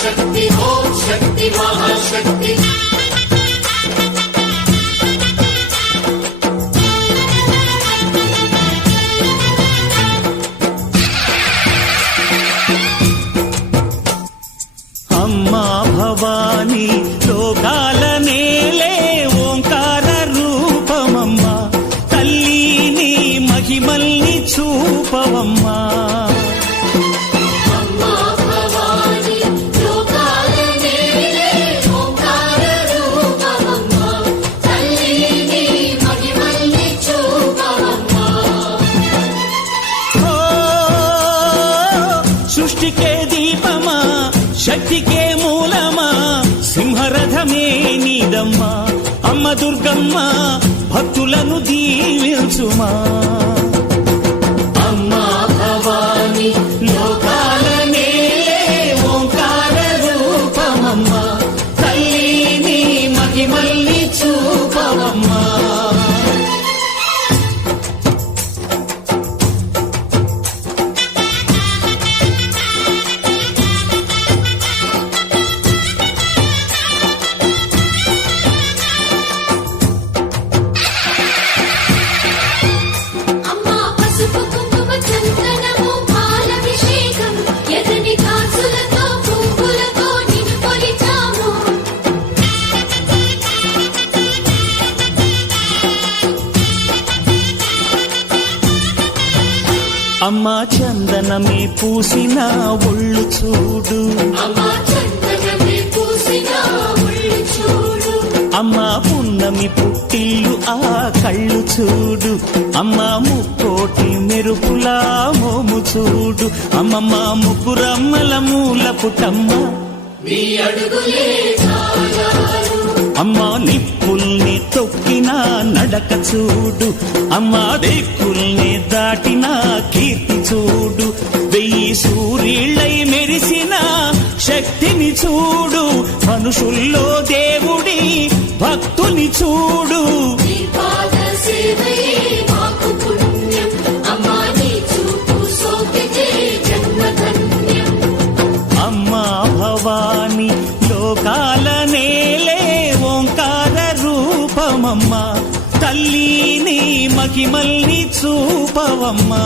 శక్తి ఓం శక్తి మహాశక్తి అమ్మా భవాని లోకాల నేలే ఓంకార రూపమమ్మా తల్లిని మహిమల్ని చూపవమ్మా సృష్టికే దీపమా శక్తికే మూలమా సింహరథమే నీదమ్మా అమ్మ దుర్గమ్మ భక్తులను దీవించుమా అమ్మా భవాని లోకాల నేలే ఓంకార రూపమమ్మా తల్లిని మహిమల్ని చూపవమ్మా అమ్మా చందనమే పూసిన ఒళ్ళు చూడు అమ్మా పున్నమి పుట్టిల్లు ఆ కళ్ళు చూడు అమ్మా ముక్కోటి మెరుపులా మోము చూడు అమ్మమ్మ ముగ్గురమ్మల మూల పుట్టమ్మ అమ్మా నిప్పుల్ని తొక్కిన నడక చూడు అమ్మా దిక్కుల్ని దాటిన కీర్తి చూడు వెయ్యి సూర్యుళ్ళై మెరిసిన శక్తిని చూడు మనుషుల్లో దేవుడి భక్తుని చూడు అమ్మా భవాని లోకాల నేలే ఓంకార రూపమమ్మా తల్లిని మహిమల్ని చూపవమ్మా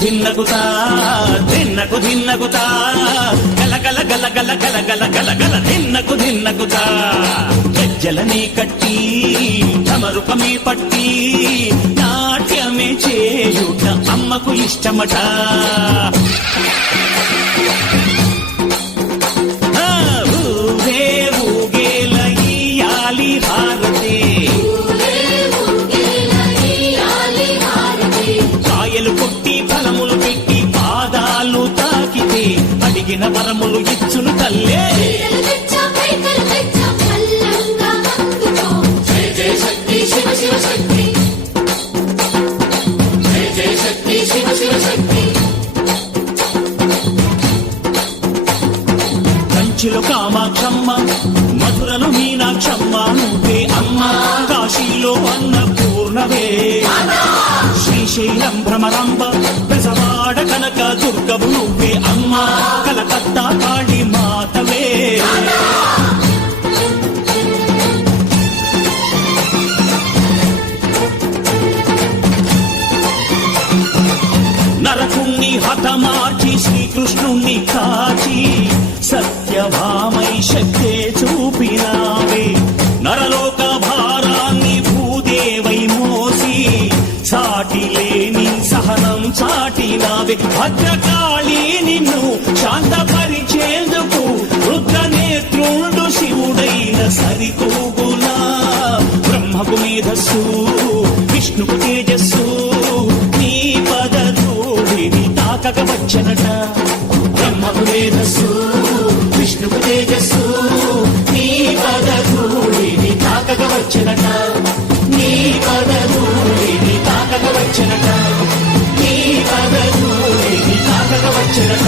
ధిన్నగుతా ధిన్నకు ధిన్నగుతా గల గల గల గల గల గల గల గల ధిన్నగుతా గజ్జలనే కట్టి తమరుపమే పట్టి నాట్యమే చేయుట అమ్మకు ఇష్టమట ఊగే ఊగేల ఇయ్యాలి హారతి కాయలు కొట్టి ఫలములు పెట్టి పాదాలు తాకితే అడిగిన వరములు ఇచ్చును తల్లే కంచిలో కామాక్షమ్మ మధురను మీనాక్షమ్మ నువ్వే అమ్మ కాశీలో అన్నపూర్ణవే శ్రీశైలం భ్రమరంబ పెసవాడ కనక దుర్గవు నువ్వే అమ్మ కలకత్తా కాళీ మాతవే నరకుణ్ణి హతమార్చి శ్రీకృష్ణుణ్ణి కాచి సత్యభామై శక్తే చూపినావే నరలోక భారాన్ని భూదేవై మోసి సాటి లేని సహనం చాటినావే భద్రకాళి నిన్ను శాంతపరిచేందుకు రుద్రనేత్రుండు శివ సరితూగులా బ్రహ్మకు మేధస్సు విష్ణుకు తేజస్సు నీ పదధూళిని తాకక వచ్చనట బ్రహ్మకు మేధస్సు విష్ణుకు తేజస్సు నీ పదధూళిని తాకక వచ్చనట నీ పదధూళిని తాకక వచ్చనట నీ పదధూళిని తాకక వచ్చనట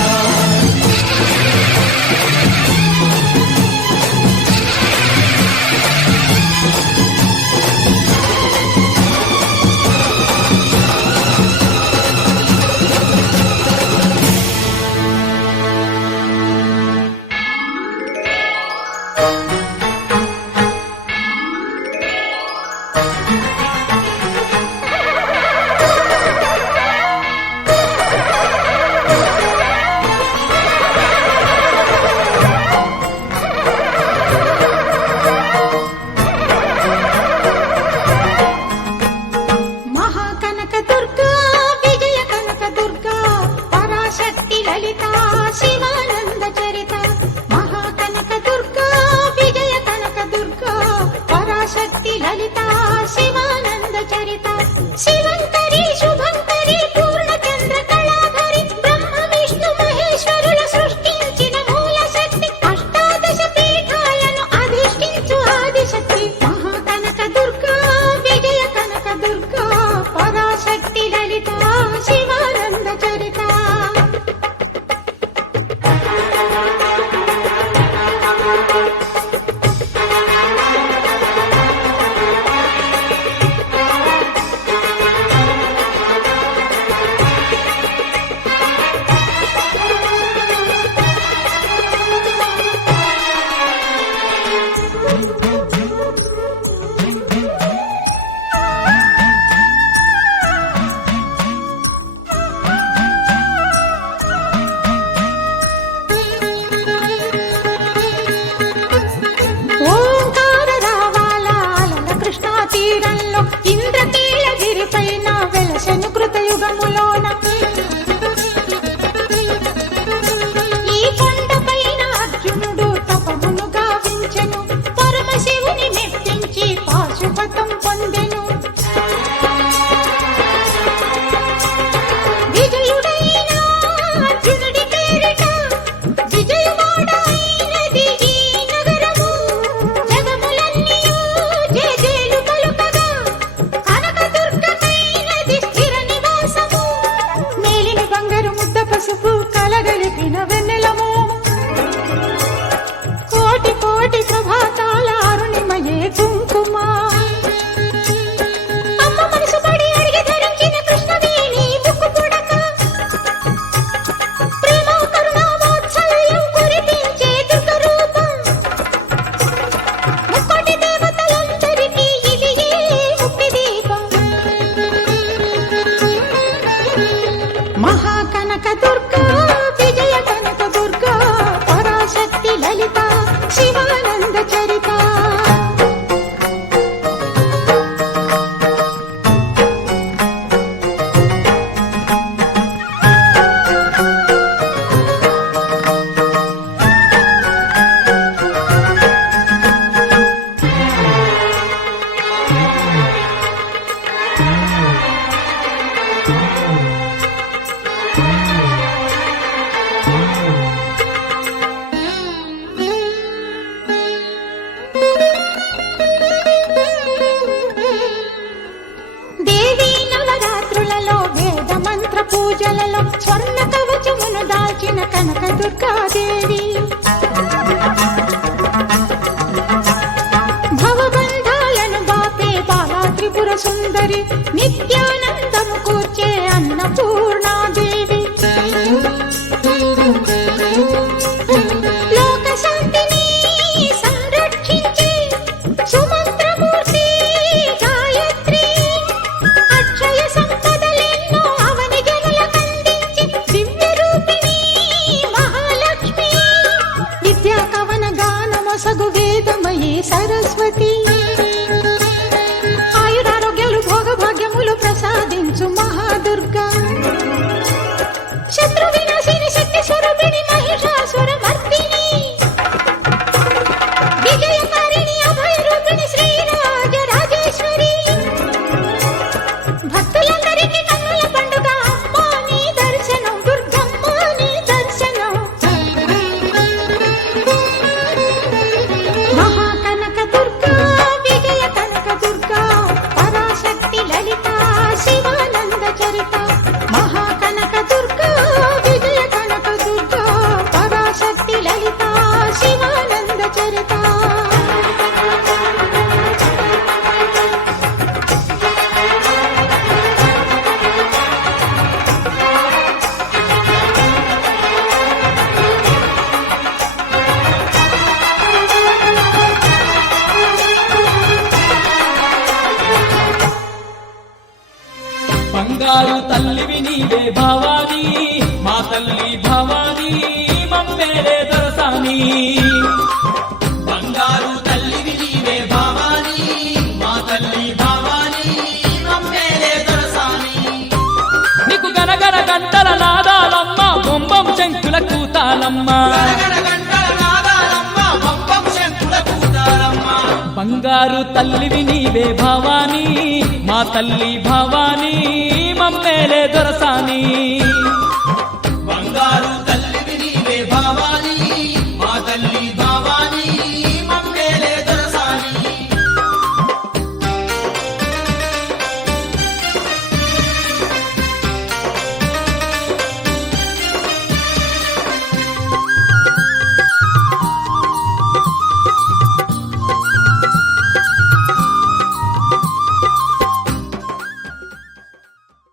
పూజలలో స్వర్ణ కవచమును దాచిన కనక దుర్గాదేవి భవబంధాలను బాపే బాలా త్రిపుర సుందరి నిత్యానందము కూర్చే అన్నపూర్ణాదేవి లోక శాంతిని సంరక్షించే సుమంత్రమూర్తి గాయత్రి అక్షయ సంపదలెన్నో అవని జనులకందించి దివ్య రూపిణి మహాలక్ష్మి భవానీ మా తల్లి భవానీ మమ్మేలే దొరసాని బంగారు తల్లివి నీవే భవానీ మా తల్లి భవానీ మమ్మేలే దొరసాని నీకు గనగన గంటల నాదాలమ్మ బొంబం శంకుల కూతాలమ్మ గణగణ గంటల నాదాలమ్మ పంపం శంకుల కూతాలమ్మ బంగారు తల్లివి నీవే భవానీ మా తల్లి భవానీ మమ్మేలే దొరసాని